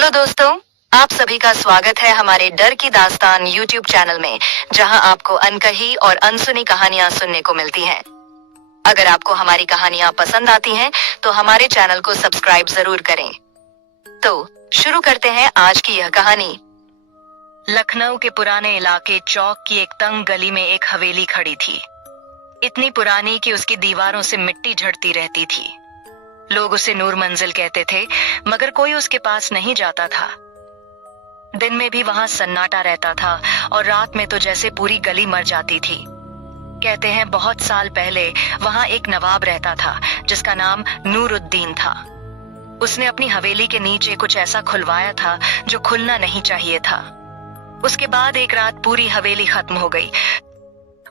Hello दोस्तों, आप सभी का स्वागत है हमारे डर की दास्तान यूट्यूब चैनल में, जहां आपको अनकही और अनसुनी कहानियां सुनने को मिलती हैं। अगर आपको हमारी कहानियां पसंद आती हैं, तो हमारे चैनल को सब्सक्राइब जरूर करें। तो शुरू करते हैं आज की यह कहानी। लखनऊ के पुराने इलाके चौक की एक तंग गली में एक हवेली खड़ी थी। इतनी पुरानी कि उसकी दीवारों से मिट्टी झड़ती रहती थी। लोग उसे नूर मंजिल कहते थे, मगर कोई उसके पास नहीं जाता था। दिन में भी वहां सन्नाटा रहता था और रात में तो जैसे पूरी गली मर जाती थी। कहते हैं बहुत साल पहले वहां एक नवाब रहता था जिसका नाम नूरुद्दीन था। उसने अपनी हवेली के नीचे कुछ ऐसा खुलवाया था जो खुलना नहीं चाहिए था। उसके बाद एक रात पूरी हवेली खत्म हो गई।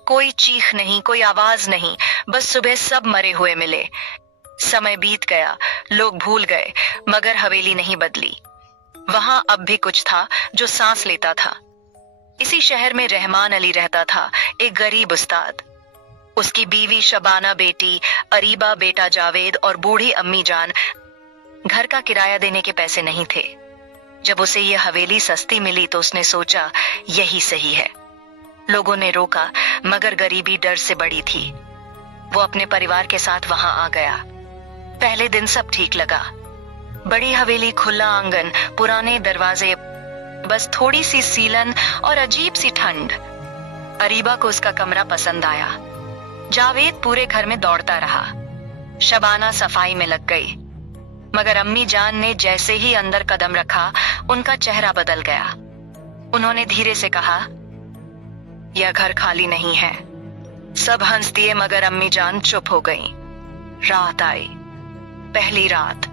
कोई चीख नहीं, कोई आवाज नहीं, बस सुबह सब मरे हुए मिले। समय बीत गया, लोग भूल गए, मगर हवेली नहीं बदली। वहां अब भी कुछ था जो सांस लेता था। इसी शहर में रहमान अली रहता था, एक गरीब उस्ताद। उसकी बीवी शबाना, बेटी अरीबा, बेटा जावेद और बूढ़ी अम्मी जान। घर का किराया देने के पैसे नहीं थे। जब उसे यह हवेली सस्ती मिली तो उसने सोचा यही सही है। लोगों ने रोका, मगर गरीबी डर से बड़ी थी। वो अपने परिवार के साथ वहां आ गया। पहले दिन सब ठीक लगा। बड़ी हवेली, खुला आंगन, पुराने दरवाजे, बस थोड़ी सी सीलन और अजीब सी ठंड। अरीबा को उसका कमरा पसंद आया। जावेद पूरे घर में दौड़ता रहा। शबाना सफाई में लग गई, मगर अम्मी जान ने जैसे ही अंदर कदम रखा, उनका चेहरा बदल गया। उन्होंने धीरे से कहा, यह घर खाली नहीं है। सब हंस दिए, मगर अम्मी जान चुप हो गई। रात आई, पहली रात।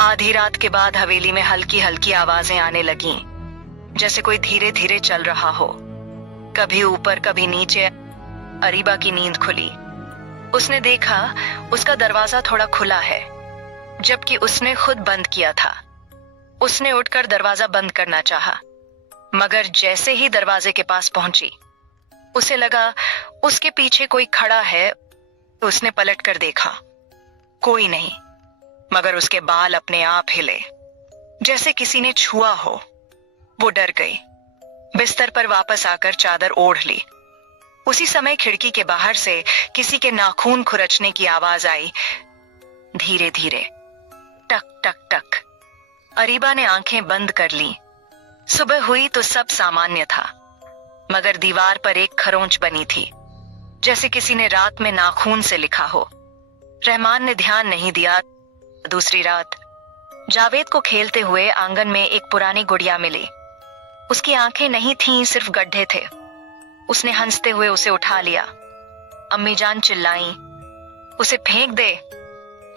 आधी रात के बाद हवेली में हल्की हल्की आवाजें आने लगीं, जैसे कोई धीरे धीरे चल रहा हो, कभी ऊपर कभी नीचे। अरीबा की नींद खुली। उसने देखा उसका दरवाजा थोड़ा खुला है, जबकि उसने खुद बंद किया था। उसने उठकर दरवाजा बंद करना चाहा, मगर जैसे ही दरवाजे के पास पहुंची, उसे लगा उसके पीछे कोई खड़ा है। उसने पलटकर देखा, कोई नहीं, मगर उसके बाल अपने आप हिले, जैसे किसी ने छुआ हो। वो डर गई। बिस्तर पर वापस आकर चादर ओढ़ ली। उसी समय खिड़की के बाहर से किसी के नाखून खुरचने की आवाज आई, धीरे धीरे, टक टक टक। अरीबा ने आंखें बंद कर ली। सुबह हुई तो सब सामान्य था, मगर दीवार पर एक खरोंच बनी थी, जैसे किसी ने रात में नाखून से लिखा हो। रहमान ने ध्यान नहीं दिया। दूसरी रात जावेद को खेलते हुए आंगन में एक पुरानी गुड़िया मिली। उसकी आंखें नहीं थीं, सिर्फ गड्ढे थे। उसने हंसते हुए उसे उठा लिया। अम्मी जान चिल्लाई, उसे फेंक दे,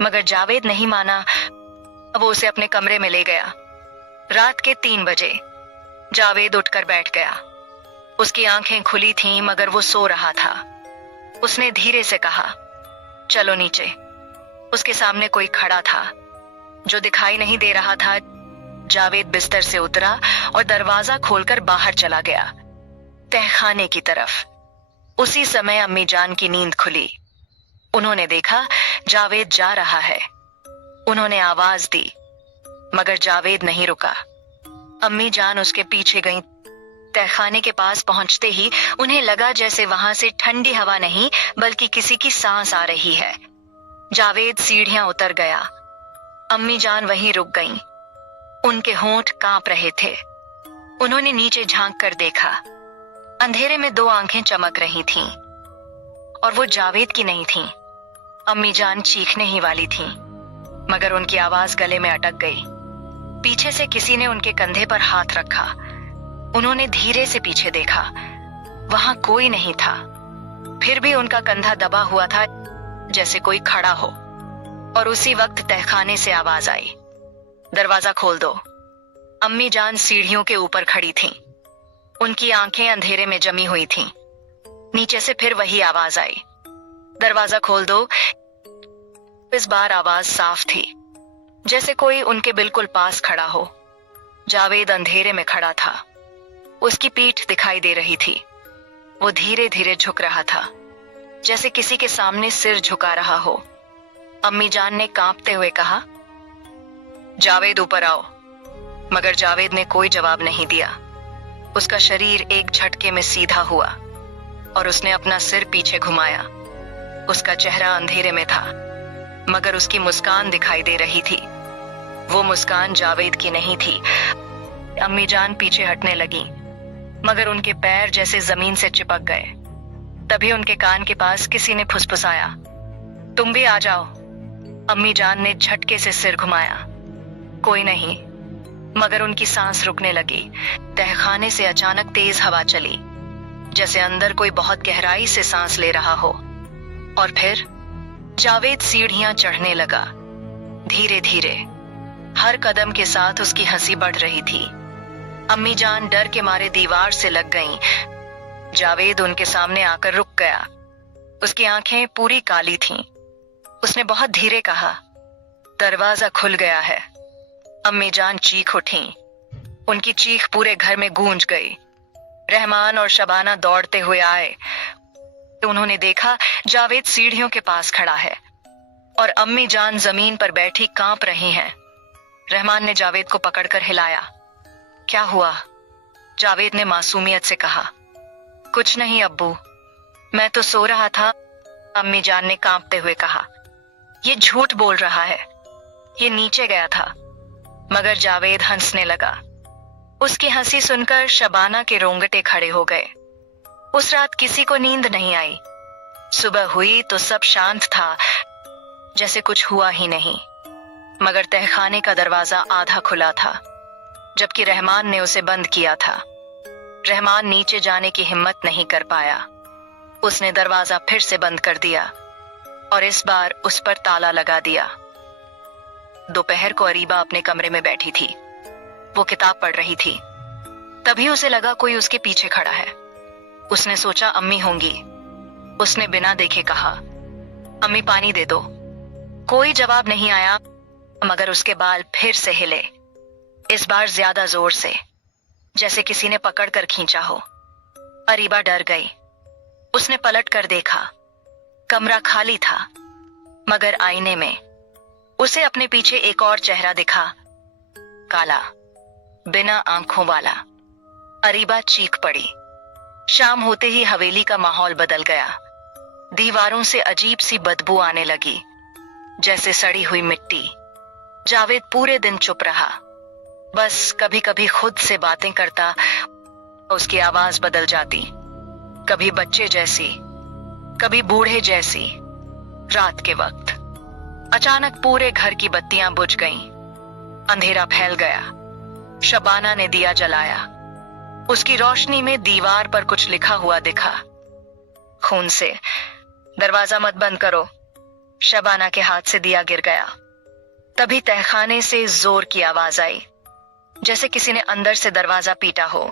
मगर जावेद नहीं माना। अब वो उसे अपने कमरे में ले गया। रात के 3 बजे जावेद उठकर बैठ गया। उसकी आंखें खुली थीं, मगर वो सो रहा था। उसने धीरे से कहा, चलो नीचे। उसके सामने कोई खड़ा था, जो दिखाई नहीं दे रहा था। जावेद बिस्तर से उतरा और दरवाजा खोलकर बाहर चला गया, तहखाने की तरफ। उसी समय अम्मी जान की नींद खुली। उन्होंने देखा जावेद जा रहा है। उन्होंने आवाज दी, मगर जावेद नहीं रुका। अम्मी जान उसके पीछे गईं। तहखाने के पास पहुंचते ही उन्हें लगा जैसे वहां से ठंडी हवा नहीं, बल्कि किसी की सांस आ रही है। जावेद सीढ़ियां उतर गया। अम्मी जान वहीं रुक गईं। उनके होंठ कांप रहे थे। उन्होंने नीचे झांक कर देखा। अंधेरे में 2 आंखें चमक रही थीं, और वो जावेद की नहीं थीं। अम्मी जान चीखने ही वाली थीं, मगर उनकी आवाज गले में अटक गई। पीछे से किसी ने उनके कंधे पर हाथ रखा। उन्होंने धीरे से पीछे देखा। वहां कोई नहीं था। फिर भी उनका कंधा दबा हुआ था, जैसे कोई खड़ा हो। और उसी वक्त तहखाने से आवाज आई, दरवाजा खोल दो। अम्मी जान सीढ़ियों के ऊपर खड़ी थीं। उनकी आंखें अंधेरे में जमी हुई थीं। नीचे से फिर वही आवाज आई, दरवाजा खोल दो। इस बार आवाज साफ थी, जैसे कोई उनके बिल्कुल पास खड़ा हो। जावेद अंधेरे में खड़ा था। उसकी पीठ दिखाई दे रही थी। वो धीरे धीरे झुक रहा था, जैसे किसी के सामने सिर झुका रहा हो। अम्मी जान ने कांपते हुए कहा, जावेद ऊपर आओ। मगर जावेद ने कोई जवाब नहीं दिया। उसका शरीर एक झटके में सीधा हुआ और उसने अपना सिर पीछे घुमाया। उसका चेहरा अंधेरे में था, मगर उसकी मुस्कान दिखाई दे रही थी। वो मुस्कान जावेद की नहीं थी। अम्मी जान पीछे हटने लगी, मगर उनके पैर जैसे जमीन से चिपक गए। तभी उनके कान के पास किसी ने फुसफुसाया, तुम भी आ जाओ। अम्मी जान ने झटके से सिर घुमाया। कोई नहीं, मगर उनकी सांस रुकने लगी। तहखाने से अचानक तेज हवा चली, जैसे अंदर कोई बहुत गहराई से सांस ले रहा हो। और फिर जावेद सीढ़ियां चढ़ने लगा। धीरे धीरे, हर कदम के साथ उसकी हंसी बढ़ रही थी। अम्मी जान डर के मारे दीवार से लग गईं। जावेद उनके सामने आकर रुक गया। उसकी आंखें पूरी काली थीं। उसने बहुत धीरे कहा, दरवाजा खुल गया है। अम्मी जान चीख उठी। उनकी चीख पूरे घर में गूंज गई। रहमान और शबाना दौड़ते हुए आए। उन्होंने देखा जावेद सीढ़ियों के पास खड़ा है और अम्मी जान जमीन पर बैठी कांप रही हैं। रहमान ने जावेद को पकड़कर हिलाया। क्या हुआ? जावेद ने मासूमियत से कहा, कुछ नहीं अब्बू, मैं तो सो रहा था। अम्मी जान ने कांपते हुए कहा, ये झूठ बोल रहा है, ये नीचे गया था। मगर जावेद हंसने लगा। उसकी हंसी सुनकर शबाना के रोंगटे खड़े हो गए। उस रात किसी को नींद नहीं आई। सुबह हुई तो सब शांत था, जैसे कुछ हुआ ही नहीं। मगर तहखाने का दरवाजा आधा खुला था, जबकि रहमान ने उसे बंद किया था। रहमान नीचे जाने की हिम्मत नहीं कर पाया। उसने दरवाजा फिर से बंद कर दिया और इस बार उस पर ताला लगा दिया। दोपहर को अरीबा अपने कमरे में बैठी थी। वो किताब पढ़ रही थी। तभी उसे लगा कोई उसके पीछे खड़ा है। उसने सोचा अम्मी होंगी। उसने बिना देखे कहा, अम्मी पानी दे दो। कोई जवाब नहीं आया, मगर उसके बाल फिर से हिले, इस बार ज्यादा जोर से, जैसे किसी ने पकड़कर खींचा हो। अरीबा डर गई। उसने पलट कर देखा। कमरा खाली था, मगर आईने में उसे अपने पीछे एक और चेहरा दिखा, काला, बिना आंखों वाला। अरीबा चीख पड़ी। शाम होते ही हवेली का माहौल बदल गया। दीवारों से अजीब सी बदबू आने लगी, जैसे सड़ी हुई मिट्टी। जावेद पूरे दिन चुप रहा। बस कभी कभी खुद से बातें करता। उसकी आवाज बदल जाती, कभी बच्चे जैसी, कभी बूढ़े जैसी। रात के वक्त अचानक पूरे घर की बत्तियां बुझ गईं। अंधेरा फैल गया। शबाना ने दिया जलाया। उसकी रोशनी में दीवार पर कुछ लिखा हुआ दिखा, खून से। दरवाजा मत बंद करो। शबाना के हाथ से दिया गिर गया। तभी तहखाने से जोर की आवाज आई, जैसे किसी ने अंदर से दरवाजा पीटा हो।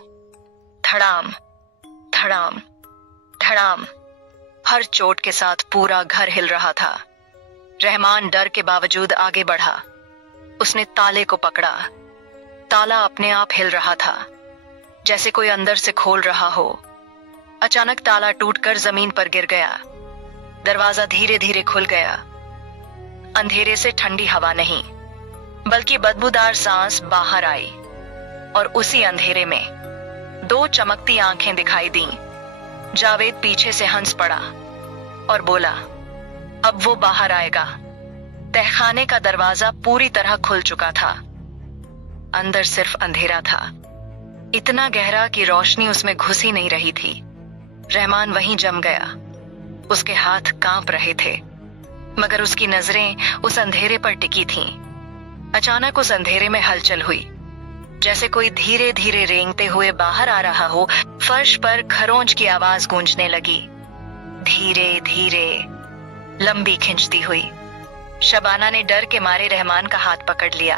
धड़ाम, धड़ाम, धड़ाम। हर चोट के साथ पूरा घर हिल रहा था। रहमान डर के बावजूद आगे बढ़ा। उसने ताले को पकड़ा। ताला अपने आप हिल रहा था, जैसे कोई अंदर से खोल रहा हो। अचानक ताला टूटकर जमीन पर गिर गया। दरवाजा धीरे धीरे खुल गया। अंधेरे से ठंडी हवा नहीं, बल्कि बदबूदार सांस बाहर आई। और उसी अंधेरे में दो चमकती आंखें दिखाई दीं। जावेद पीछे से हंस पड़ा और बोला, अब वो बाहर आएगा। तहखाने का दरवाजा पूरी तरह खुल चुका था। अंदर सिर्फ अंधेरा था, इतना गहरा कि रोशनी उसमें घुस ही नहीं रही थी। रहमान वहीं जम गया। उसके हाथ कांप रहे थे, मगर उसकी नजरें उस अंधेरे पर टिकी थीं। अचानक उस अंधेरे में हलचल हुई, जैसे कोई धीरे धीरे रेंगते हुए बाहर आ रहा हो। फर्श पर खरोंच की आवाज गूंजने लगी, धीरे धीरे, लंबी खिंचती हुई। शबाना ने डर के मारे रहमान का हाथ पकड़ लिया।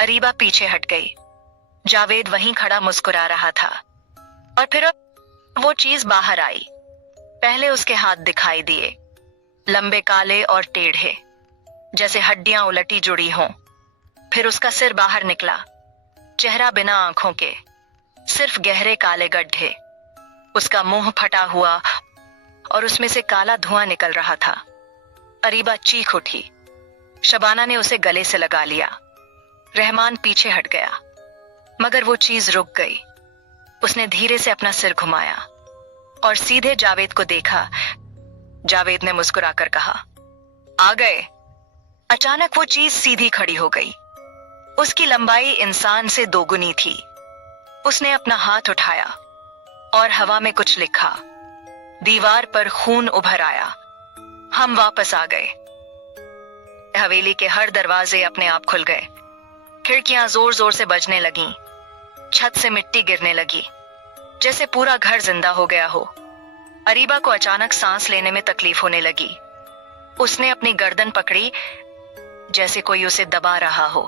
अरीबा पीछे हट गई। जावेद वहीं खड़ा मुस्कुरा रहा था। और फिर वो चीज बाहर आई। पहले उसके हाथ दिखाई दिए, लंबे, काले और टेढ़े, जैसे हड्डियां उलटी जुड़ी हों। फिर उसका सिर बाहर निकला, चेहरा बिना आंखों के, सिर्फ गहरे काले गड्ढे। उसका मुंह फटा हुआ और उसमें से काला धुआं निकल रहा था। अरीबा चीख उठी। शबाना ने उसे गले से लगा लिया। रहमान पीछे हट गया। मगर वो चीज रुक गई। उसने धीरे से अपना सिर घुमाया और सीधे जावेद को देखा। जावेद ने मुस्कुराकर कहा, आ गए। अचानक वो चीज सीधी खड़ी हो गई। उसकी लंबाई इंसान से दोगुनी थी। उसने अपना हाथ उठाया और हवा में कुछ लिखा। दीवार पर खून उभर आया। हम वापस आ गए। हवेली के हर दरवाजे अपने आप खुल गए। खिड़कियां जोर जोर से बजने लगीं। छत से मिट्टी गिरने लगी, जैसे पूरा घर जिंदा हो गया हो। अरीबा को अचानक सांस लेने में तकलीफ होने लगी। उसने अपनी गर्दन पकड़ी, जैसे कोई उसे दबा रहा हो।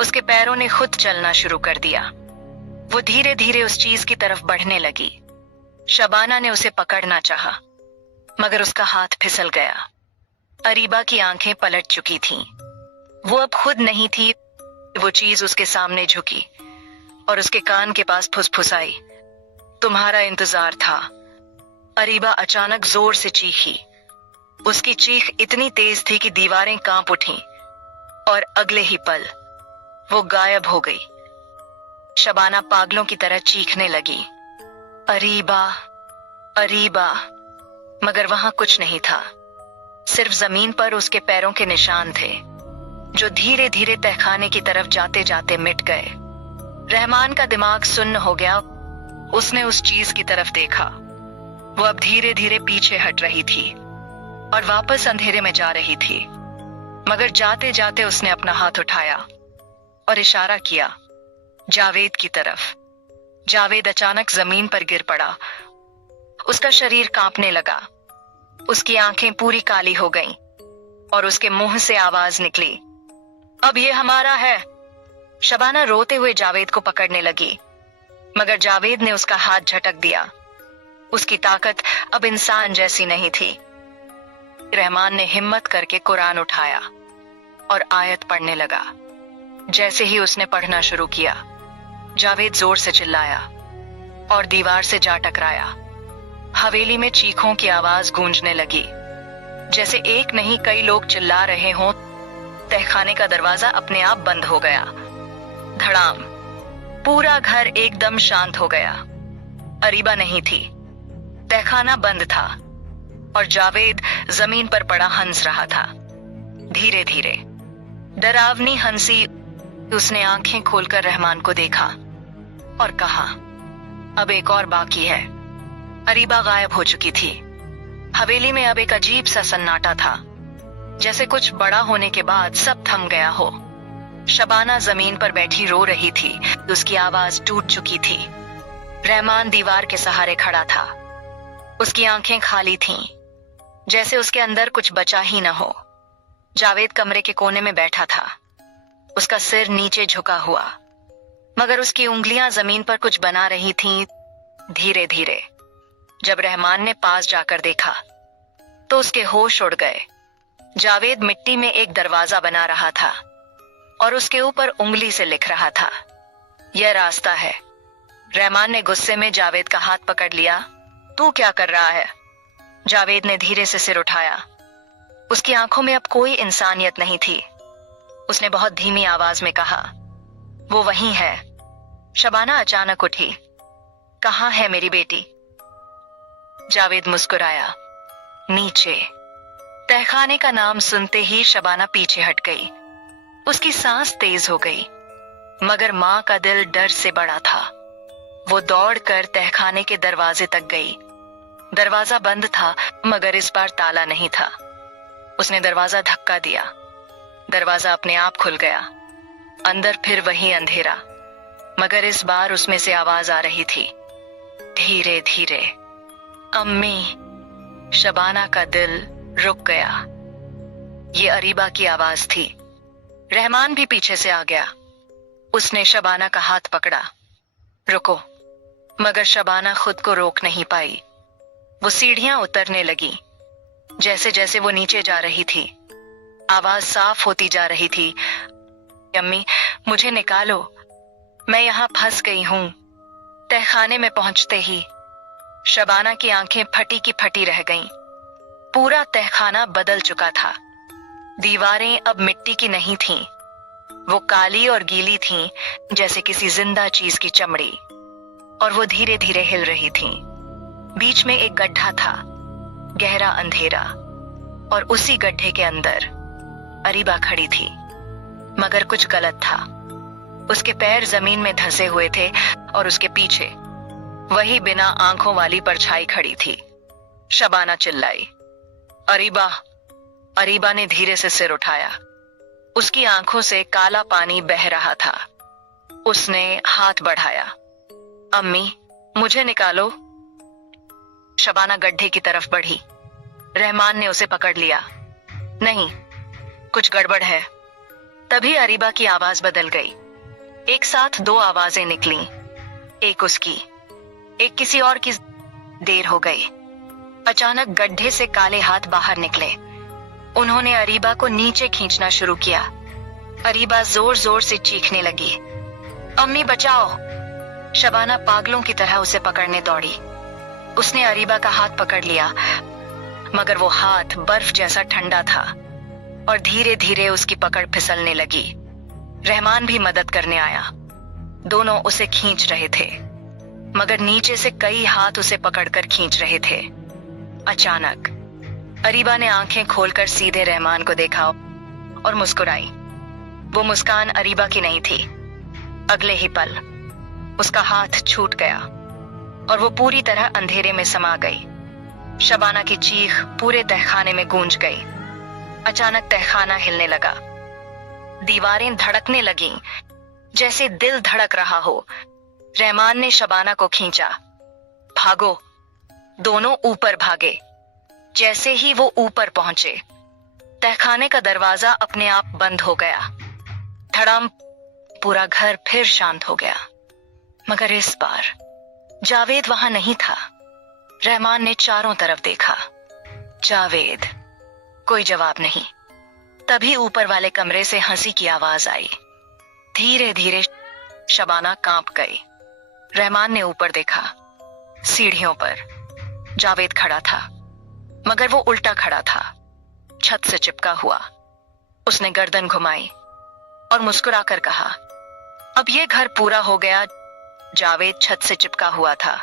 उसके पैरों ने खुद चलना शुरू कर दिया। वो धीरे धीरे उस चीज की तरफ बढ़ने लगी। शबाना ने उसे पकड़ना चाहा, मगर उसका हाथ फिसल गया। अरीबा की आंखें पलट चुकी थीं। वो अब खुद नहीं थी। वो चीज उसके सामने झुकी और उसके कान के पास फुसफुसाई, तुम्हारा इंतजार था। अरीबा अचानक जोर से चीखी। उसकी चीख इतनी तेज थी कि दीवारें कांप उठीं और अगले ही पल वो गायब हो गई। शबाना पागलों की तरह चीखने लगी, अरीबा, अरीबा, मगर वहां कुछ नहीं था। सिर्फ जमीन पर उसके पैरों के निशान थे, जो धीरे धीरे तहखाने की तरफ जाते जाते मिट गए। रहमान का दिमाग सुन्न हो गया। उसने उस चीज की तरफ देखा। वो अब धीरे धीरे पीछे हट रही थी और वापस अंधेरे में जा रही थी। मगर जाते जाते उसने अपना हाथ उठाया और इशारा किया जावेद की तरफ। जावेद अचानक जमीन पर गिर पड़ा। उसका शरीर कांपने लगा। उसकी आंखें पूरी काली हो गईं और उसके मुंह से आवाज निकली, अब ये हमारा है। शबाना रोते हुए जावेद को पकड़ने लगी, मगर जावेद ने उसका हाथ झटक दिया। उसकी ताकत अब इंसान जैसी नहीं थी। रहमान ने हिम्मत करके कुरान उठाया और आयत पढ़ने लगा। जैसे ही उसने पढ़ना शुरू किया, जावेद जोर से चिल्लाया और दीवार से जा टकराया। हवेली में चीखों की आवाज गूंजने लगी, जैसे एक नहीं कई लोग चिल्ला रहे हों। तहखाने का दरवाजा अपने आप बंद हो गया। धड़ाम, पूरा घर एकदम शांत हो गया। अरीबा नहीं थी। तहखाना बंद था और जावेद जमीन पर पड़ा हंस रहा था। धीरे धीरे डरावनी हंसी। उसने आंखें खोलकर रहमान को देखा और कहा, अब एक और बाकी है। अरीबा गायब हो चुकी थी। हवेली में अब एक अजीब सा सन्नाटा था, जैसे कुछ बड़ा होने के बाद सब थम गया हो। शबाना जमीन पर बैठी रो रही थी। उसकी आवाज टूट चुकी थी। रहमान दीवार के सहारे खड़ा था। उसकी आंखें खाली थीं, जैसे उसके अंदर कुछ बचा ही न हो। जावेद कमरे के कोने में बैठा था, उसका सिर नीचे झुका हुआ, मगर उसकी उंगलियां जमीन पर कुछ बना रही थीं। धीरे धीरे जब रहमान ने पास जाकर देखा तो उसके होश उड़ गए। जावेद मिट्टी में एक दरवाजा बना रहा था और उसके ऊपर उंगली से लिख रहा था, यह रास्ता है। रहमान ने गुस्से में जावेद का हाथ पकड़ लिया। तू क्या कर रहा है? जावेद ने धीरे से सिर उठाया। उसकी आंखों में अब कोई इंसानियत नहीं थी। उसने बहुत धीमी आवाज में कहा, वो वहीं है। शबाना अचानक उठी। कहाँ है मेरी बेटी? जावेद मुस्कुराया। नीचे। तहखाने का नाम सुनते ही शबाना पीछे हट गई। उसकी सांस तेज हो गई, मगर मां का दिल डर से बड़ा था। वो दौड़कर तहखाने के दरवाजे तक गई। दरवाजा बंद था, मगर इस बार ताला नहीं था। उसने दरवाजा धक्का दिया। दरवाजा अपने आप खुल गया। अंदर फिर वही अंधेरा, मगर इस बार उसमें से आवाज आ रही थी, धीरे धीरे, अम्मी। शबाना का दिल रुक गया। ये अरीबा की आवाज थी। रहमान भी पीछे से आ गया। उसने शबाना का हाथ पकड़ा। रुको, मगर शबाना खुद को रोक नहीं पाई। वो सीढ़ियां उतरने लगी। जैसे जैसे वो नीचे जा रही थी, आवाज साफ होती जा रही थी, अम्मी मुझे निकालो, मैं यहां फंस गई हूं। तहखाने में पहुंचते ही शबाना की आंखें फटी की फटी रह गईं। पूरा तहखाना बदल चुका था। दीवारें अब मिट्टी की नहीं थीं। वो काली और गीली थीं, जैसे किसी जिंदा चीज की चमड़ी, और वो धीरे धीरे हिल रही थीं। बीच में एक गड्ढा था, गहरा अंधेरा, और उसी गड्ढे के अंदर अरीबा खड़ी थी। मगर कुछ गलत था। उसके पैर जमीन में धंसे हुए थे और उसके पीछे वही बिना आंखों वाली परछाई खड़ी थी। शबाना चिल्लाई, अरीबा। अरीबा ने धीरे से सिर उठाया। उसकी आंखों से काला पानी बह रहा था। उसने हाथ बढ़ाया। अम्मी, मुझे निकालो। शबाना गड्ढे की तरफ बढ़ी। रहमान ने उसे पकड़ लिया। नहीं, कुछ गड़बड़ है। तभी अरीबा की आवाज बदल गई। एक साथ दो आवाजें निकली, एक उसकी, एक किसी और की। देर हो गई। अचानक गड्ढे से काले हाथ बाहर निकले। उन्होंने अरीबा को नीचे खींचना शुरू किया। अरीबा जोर जोर से चीखने लगी, अम्मी बचाओ। शबाना पागलों की तरह उसे पकड़ने दौड़ी। उसने अरीबा का हाथ पकड़ लिया, मगर वो हाथ बर्फ जैसा ठंडा था और धीरे धीरे उसकी पकड़ फिसलने लगी। रहमान भी मदद करने आया। दोनों उसे खींच रहे थे, मगर नीचे से कई हाथ उसे पकड़कर खींच रहे थे। अचानक अरीबा ने आंखें खोलकर सीधे रहमान को देखा और मुस्कुराई। वो मुस्कान अरीबा की नहीं थी। अगले ही पल उसका हाथ छूट गया और वो पूरी तरह अंधेरे में समा गई। शबाना की चीख पूरे तहखाने में गूंज गई। अचानक तहखाना हिलने लगा। दीवारें धड़कने लगीं, जैसे दिल धड़क रहा हो। रहमान ने शबाना को खींचा। भागो। दोनों ऊपर भागे। जैसे ही वो ऊपर पहुंचे, तहखाने का दरवाजा अपने आप बंद हो गया। धड़ाम। पूरा घर फिर शांत हो गया, मगर इस बार जावेद वहां नहीं था। रहमान ने चारों तरफ देखा। जावेद। कोई जवाब नहीं। तभी ऊपर वाले कमरे से हंसी की आवाज आई। धीरे धीरे शबाना कांप गई। रहमान ने ऊपर देखा। सीढ़ियों पर जावेद खड़ा था, मगर वो उल्टा खड़ा था, छत से चिपका हुआ। उसने गर्दन घुमाई और मुस्कुराकर कहा, अब ये घर पूरा हो गया। जावेद छत से चिपका हुआ था।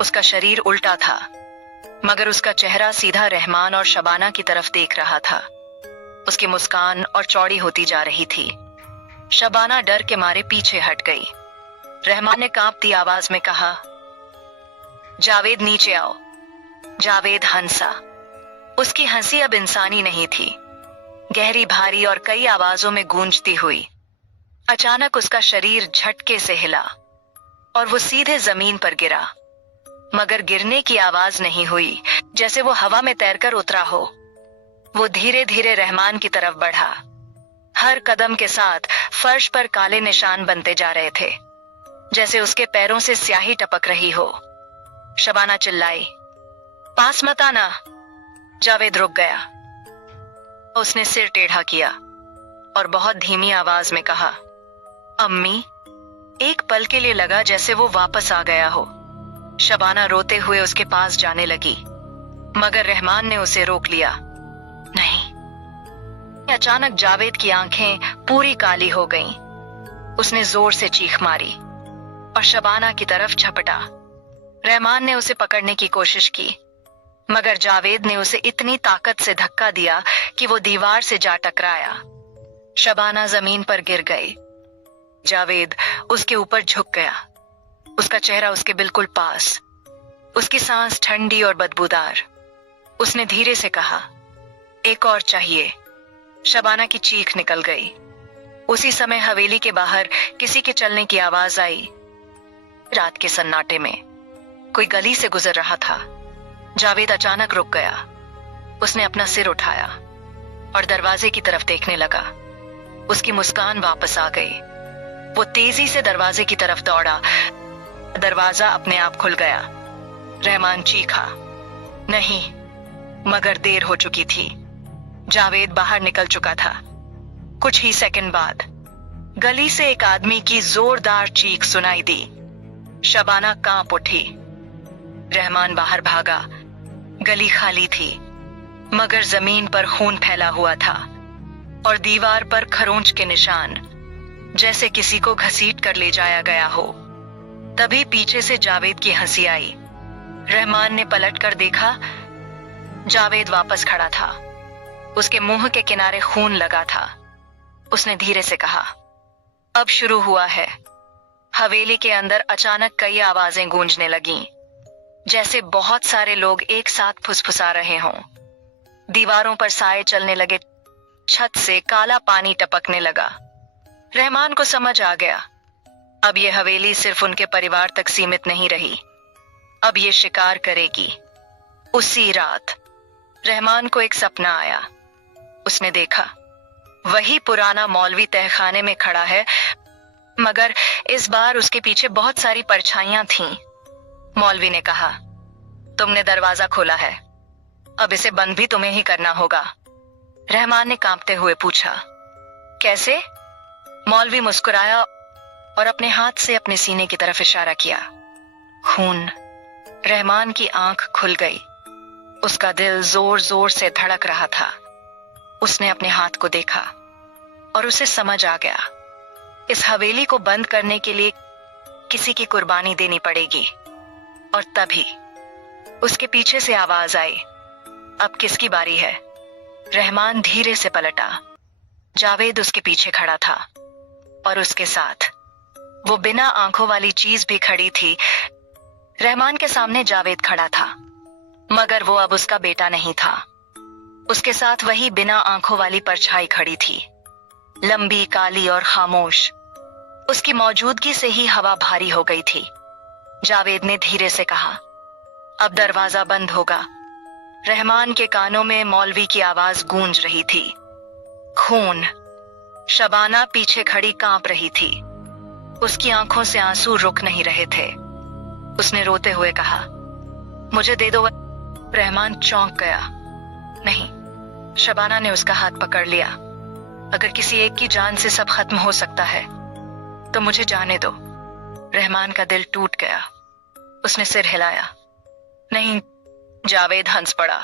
उसका शरीर उल्टा था, मगर उसका चेहरा सीधा रहमान और शबाना की तरफ देख रहा था। उसकी मुस्कान और चौड़ी होती जा रही थी। शबाना डर के मारे पीछे हट गई। रहमान ने कांपती आवाज में कहा, जावेद नीचे आओ। जावेद हंसा। उसकी हंसी अब इंसानी नहीं थी, गहरी, भारी और कई आवाजों में गूंजती हुई। अचानक उसका शरीर झटके से हिला और वो सीधे जमीन पर गिरा, मगर गिरने की आवाज नहीं हुई, जैसे वो हवा में तैरकर उतरा हो। वो धीरे धीरे रहमान की तरफ बढ़ा। हर कदम के साथ फर्श पर काले निशान बनते जा रहे थे, जैसे उसके पैरों से स्याही टपक रही हो। शबाना चिल्लाई, पास मत आना। जावेद रुक गया। उसने सिर टेढ़ा किया और बहुत धीमी आवाज में कहा, अम्मी। एक पल के लिए लगा जैसे वो वापस आ गया हो। शबाना रोते हुए उसके पास जाने लगी, मगर रहमान ने उसे रोक लिया। नहीं। अचानक जावेद की आंखें पूरी काली हो गईं। उसने जोर से चीख मारी और शबाना की तरफ झपटा। रहमान ने उसे पकड़ने की कोशिश की, मगर जावेद ने उसे इतनी ताकत से धक्का दिया कि वो दीवार से जा टकराया। शबाना जमीन पर गिर गई। जावेद उसके ऊपर झुक गया, उसका चेहरा उसके बिल्कुल पास, उसकी सांस ठंडी और बदबूदार। उसने धीरे से कहा, एक और चाहिए। शबाना की चीख निकल गई। उसी समय हवेली के बाहर किसी के चलने की आवाज आई। रात के सन्नाटे में कोई गली से गुजर रहा था। जावेद अचानक रुक गया। उसने अपना सिर उठाया और दरवाजे की तरफ देखने लगा। उसकी मुस्कान वापस आ गई। वो तेजी से दरवाजे की तरफ दौड़ा। दरवाजा अपने आप खुल गया। रहमान चीखा, नहीं, मगर देर हो चुकी थी। जावेद बाहर निकल चुका था। कुछ ही सेकंड बाद गली से एक आदमी की जोरदार चीख सुनाई दी। शबाना कांप उठी। रहमान बाहर भागा। गली खाली थी, मगर जमीन पर खून फैला हुआ था। और दीवार पर खरोंच के निशान, जैसे किसी को घसीट कर ले जाया गया हो। तभी पीछे से जावेद की हंसी आई। रहमान ने पलट कर देखा। जावेद वापस खड़ा था। उसके मुंह के किनारे खून लगा था। उसने धीरे से कहा, अब शुरू हुआ है। हवेली के अंदर अचानक कई आवाजें गूंजने लगीं, जैसे बहुत सारे लोग एक साथ फुसफुसा रहे हों। दीवारों पर साए चलने लगे, छत से काला पानी टपकने लगा। रहमान को समझ आ गया, अब ये हवेली सिर्फ उनके परिवार तक सीमित नहीं रही, अब ये शिकार करेगी। उसी रात रहमान को एक सपना आया। उसने देखा, वही पुराना मौलवी तहखाने में खड़ा है, मगर इस बार उसके पीछे बहुत सारी परछाइयां थीं। मौलवी ने कहा, तुमने दरवाजा खोला है, अब इसे बंद भी तुम्हें ही करना होगा। रहमान ने कांपते हुए पूछा, कैसे? मौलवी मुस्कुराया और अपने हाथ से अपने सीने की तरफ इशारा किया। खून। रहमान की आंख खुल गई। उसका दिल जोर जोर से धड़क रहा था। उसने अपने हाथ को देखा और उसे समझ आ गया, इस हवेली को बंद करने के लिए किसी की कुर्बानी देनी पड़ेगी। और तभी उसके पीछे से आवाज आई, अब किसकी बारी है? रहमान धीरे से पलटा। जावेद उसके पीछे खड़ा था और उसके साथ वो बिना आंखों वाली चीज भी खड़ी थी। रहमान के सामने जावेद खड़ा था, मगर वो अब उसका बेटा नहीं था। उसके साथ वही बिना आंखों वाली परछाई खड़ी थी, लंबी, काली और खामोश। उसकी मौजूदगी से ही हवा भारी हो गई थी। जावेद ने धीरे से कहा, अब दरवाजा बंद होगा। रहमान के कानों में मौलवी की आवाज गूंज रही थी। खून। शबाना पीछे खड़ी कांप रही थी। उसकी आंखों से आंसू रुक नहीं रहे थे। उसने रोते हुए कहा, मुझे दे दो। रहमान चौंक गया। नहीं। शबाना ने उसका हाथ पकड़ लिया। अगर किसी एक की जान से सब खत्म हो सकता है तो मुझे जाने दो। रहमान का दिल टूट गया। उसने सिर हिलाया। नहीं। जावेद हंस पड़ा।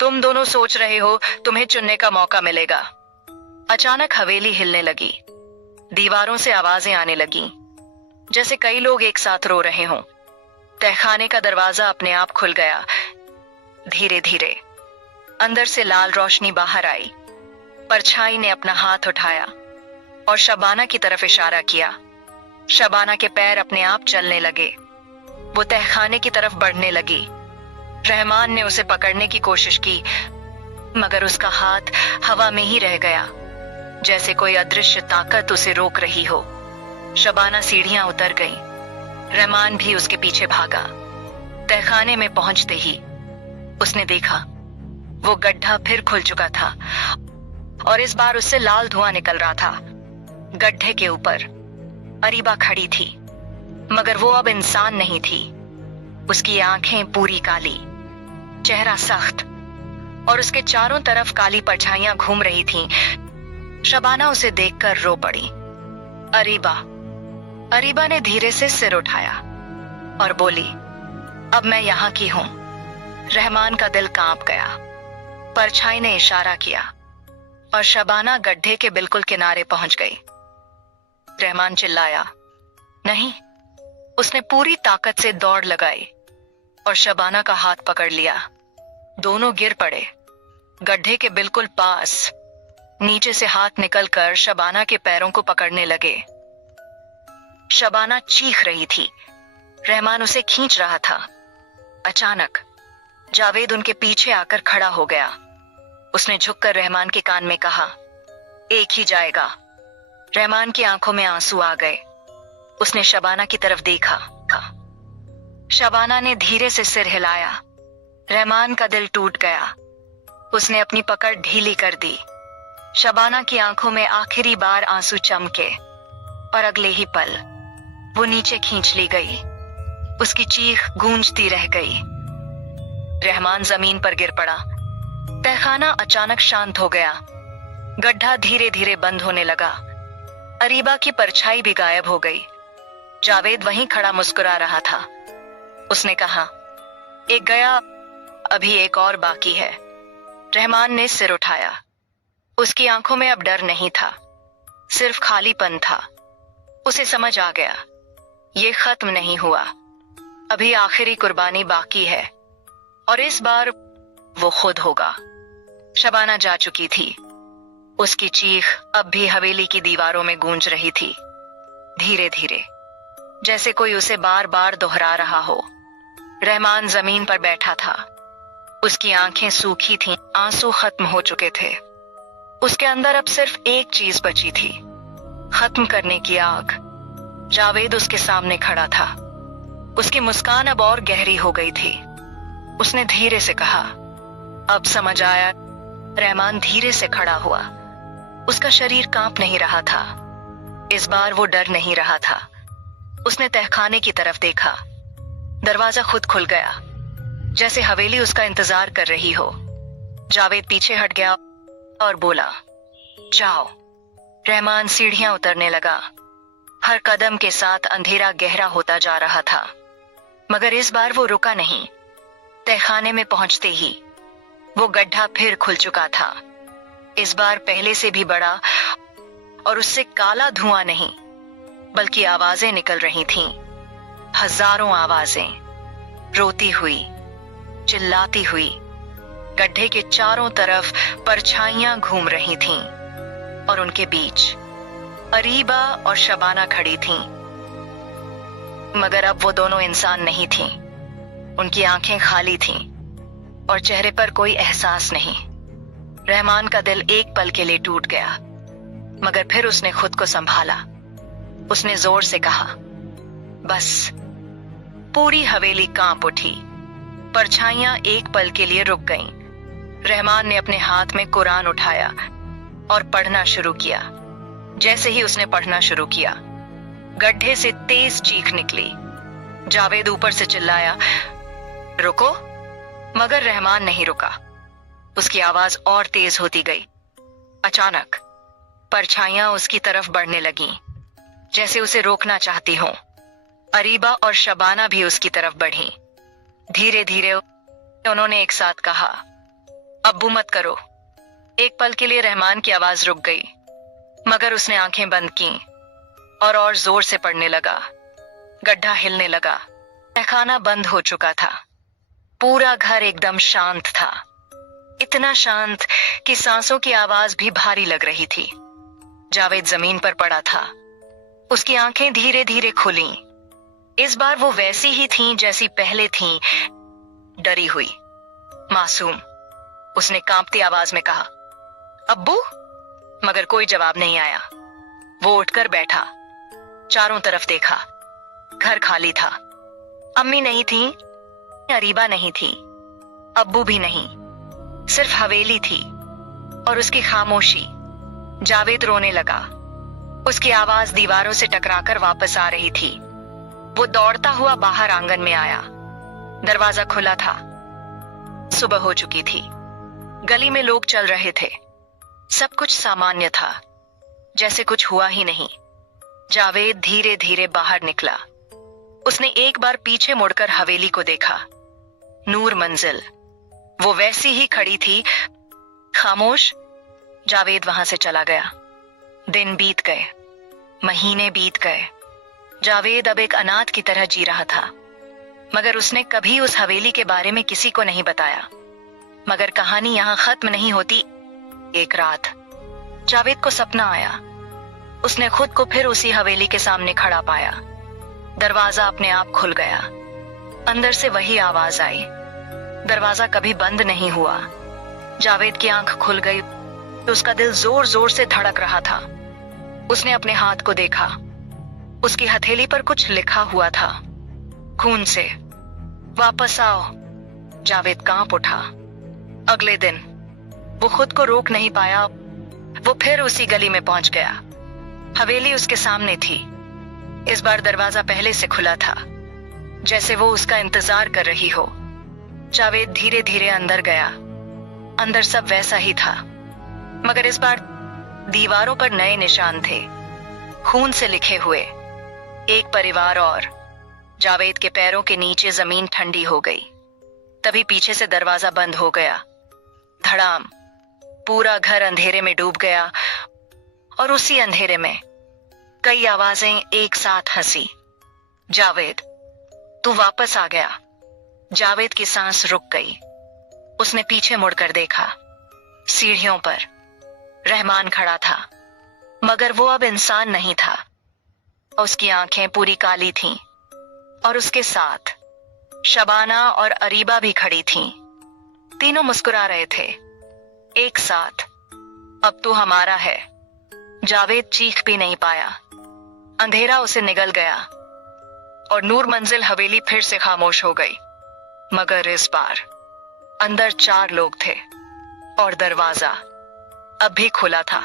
तुम दोनों सोच रहे हो तुम्हें चुनने का मौका मिलेगा। अचानक हवेली हिलने लगी। दीवारों से आवाजें आने लगीं, जैसे कई लोग एक साथ रो रहे हों। तहखाने का दरवाजा अपने आप खुल गया। धीरे धीरे अंदर से लाल रोशनी बाहर आई। परछाई ने अपना हाथ उठाया और शबाना की तरफ इशारा किया। शबाना के पैर अपने आप चलने लगे। वो तहखाने की तरफ बढ़ने लगी। रहमान ने उसे पकड़ने की कोशिश की, मगर उसका हाथ हवा में ही रह गया, जैसे कोई अदृश्य ताकत उसे रोक रही हो। शबाना सीढ़ियां उतर गई। रहमान भी उसके पीछे भागा। तहखाने में पहुंचते ही उसने देखा, वो गड्ढा फिर खुल चुका था और इस बार उससे लाल धुआं निकल रहा था। गड्ढे के ऊपर अरीबा खड़ी थी, मगर वो अब इंसान नहीं थी। उसकी आंखें पूरी काली, चेहरा सख्त और उसके चारों तरफ काली परछाइयां घूम रही थीं। शबाना उसे देखकर रो पड़ी। अरीबा। अरीबा ने धीरे से सिर उठाया और बोली, अब मैं यहां की हूं। रहमान का दिल कांप गया। परछाई ने इशारा किया और शबाना गड्ढे के बिल्कुल किनारे पहुंच गई। रहमान चिल्लाया, नहीं। उसने पूरी ताकत से दौड़ लगाई और शबाना का हाथ पकड़ लिया। दोनों गिर पड़े। गड्ढे के बिल्कुल पास नीचे से हाथ निकलकर शबाना के पैरों को पकड़ने लगे। शबाना चीख रही थी। रहमान उसे खींच रहा था। अचानक जावेद उनके पीछे आकर खड़ा हो गया। उसने झुककर रहमान के कान में कहा, एक ही जाएगा। रहमान की आंखों में आंसू आ गए। उसने शबाना की तरफ देखा। शबाना ने धीरे से सिर हिलाया। रहमान का दिल टूट गया। उसने अपनी पकड़ ढीली कर दी। शबाना की आंखों में आखिरी बार आंसू चमके और अगले ही पल वो नीचे खींच ली गई। उसकी चीख गूंजती रह गई। रहमान जमीन पर गिर पड़ा। तहखाना अचानक शांत हो गया। गड्ढा धीरे धीरे बंद होने लगा। अरीबा की परछाई भी गायब हो गई। जावेद वहीं खड़ा मुस्कुरा रहा था। उसने कहा, एक गया, अभी एक और बाकी है। रहमान ने सिर उठाया। उसकी आंखों में अब डर नहीं था, सिर्फ खालीपन था। उसे समझ आ गया, ये खत्म नहीं हुआ, अभी आखिरी कुर्बानी बाकी है, और इस बार वो खुद होगा। शबाना जा चुकी थी। उसकी चीख अब भी हवेली की दीवारों में गूंज रही थी, धीरे धीरे, जैसे कोई उसे बार बार दोहरा रहा हो। रहमान जमीन पर बैठा था। उसकी आंखें सूखी थीं, आंसू खत्म हो चुके थे। उसके अंदर अब सिर्फ एक चीज बची थी, खत्म करने की आग। जावेद उसके सामने खड़ा था। उसकी मुस्कान अब और गहरी हो गई थी। उसने धीरे से कहा, अब समझ आया। रहमान धीरे से खड़ा हुआ। उसका शरीर कांप नहीं रहा था। इस बार वो डर नहीं रहा था। उसने तहखाने की तरफ देखा। दरवाजा खुद खुल गया, जैसे हवेली उसका इंतजार कर रही हो। जावेद पीछे हट गया और बोला, जाओ। रहमान सीढ़ियां उतरने लगा। हर कदम के साथ अंधेरा गहरा होता जा रहा था, मगर इस बार वो रुका नहीं। तहखाने में पहुंचते ही वो गड्ढा फिर खुल चुका था, इस बार पहले से भी बड़ा, और उससे काला धुआं नहीं, बल्कि आवाजें निकल रही थीं। हजारों आवाजें, रोती हुई, चिल्लाती हुई। गड्ढे के चारों तरफ परछाइयां घूम रही थीं, और उनके बीच अरीबा और शबाना खड़ी थीं। मगर अब वो दोनों इंसान नहीं थीं। उनकी आंखें खाली थीं और चेहरे पर कोई एहसास नहीं। रहमान का दिल एक पल के लिए टूट गया, मगर फिर उसने खुद को संभाला। उसने जोर से कहा, बस। पूरी हवेली कांप उठी। परछाइयां एक पल के लिए रुक गईं। रहमान ने अपने हाथ में कुरान उठाया और पढ़ना शुरू किया। जैसे ही उसने पढ़ना शुरू किया, गड्ढे से तेज चीख निकली। जावेद ऊपर से चिल्लाया, रुको, मगर रहमान नहीं रुका। उसकी आवाज और तेज होती गई। अचानक परछाइयां उसकी तरफ बढ़ने लगीं, जैसे उसे रोकना चाहती हों। अरीबा और शबाना भी उसकी तरफ बढ़ी। धीरे धीरे उन्होंने एक साथ कहा, अब्बू मत करो। एक पल के लिए रहमान की आवाज रुक गई, मगर उसने आंखें बंद की और जोर से पढ़ने लगा। गड्ढा हिलने लगा। तहखाना बंद हो चुका था। पूरा घर एकदम शांत था, इतना शांत कि सांसों की आवाज भी भारी लग रही थी। जावेद जमीन पर पड़ा था। उसकी आंखें धीरे धीरे खुलीं। इस बार वो वैसी ही थीं जैसी पहले थीं, डरी हुई, मासूम। उसने कांपती आवाज में कहा, अब्बू, मगर कोई जवाब नहीं आया। वो उठकर बैठा, चारों तरफ देखा। घर खाली था। अम्मी नहीं थी, अरीबा नहीं थी, अब्बू भी नहीं, सिर्फ हवेली थी और उसकी खामोशी। जावेद रोने लगा। उसकी आवाज दीवारों से टकराकर वापस आ रही थी। वो दौड़ता हुआ बाहर आंगन में आया। दरवाजा खुला था। सुबह हो चुकी थी। गली में लोग चल रहे थे। सब कुछ सामान्य था, जैसे कुछ हुआ ही नहीं। जावेद धीरे धीरे बाहर निकला। उसने एक बार पीछे मुड़कर हवेली को देखा। नूर मंजिल वो वैसी ही खड़ी थी, खामोश। जावेद वहां से चला गया। दिन बीत गए, महीने बीत गए। जावेद अब एक अनाथ की तरह जी रहा था, मगर उसने कभी उस हवेली के बारे में किसी को नहीं बताया। मगर कहानी यहां खत्म नहीं होती। एक रात जावेद को सपना आया। उसने खुद को फिर उसी हवेली के सामने खड़ा पाया। दरवाजा अपने आप खुल गया। अंदर से वही आवाज आई। दरवाजा कभी बंद नहीं हुआ। जावेद की आंख खुल गई तो उसका दिल जोर जोर से धड़क रहा था। उसने अपने हाथ को देखा। उसकी हथेली पर कुछ लिखा हुआ था, खून से। वापस आओ। जावेद कांप उठा। अगले दिन वो खुद को रोक नहीं पाया। वो फिर उसी गली में पहुंच गया। हवेली उसके सामने थी। इस बार दरवाजा पहले से खुला था, जैसे वो उसका इंतजार कर रही हो। जावेद धीरे धीरे अंदर गया। अंदर सब वैसा ही था, मगर इस बार दीवारों पर नए निशान थे, खून से लिखे हुए। एक परिवार और। जावेद के पैरों के नीचे जमीन ठंडी हो गई। तभी पीछे से दरवाजा बंद हो गया। धड़ाम। पूरा घर अंधेरे में डूब गया और उसी अंधेरे में कई आवाजें एक साथ हंसी। जावेद, तू वापस आ गया। जावेद की सांस रुक गई। उसने पीछे मुड़कर देखा। सीढ़ियों पर रहमान खड़ा था, मगर वो अब इंसान नहीं था। उसकी आंखें पूरी काली थीं और उसके साथ शबाना और अरीबा भी खड़ी थीं। तीनों मुस्कुरा रहे थे एक साथ। अब तू हमारा है। जावेद चीख भी नहीं पाया। अंधेरा उसे निगल गया और नूर मंजिल हवेली फिर से खामोश हो गई। मगर इस बार अंदर 4 लोग थे और दरवाजा अब भी खुला था।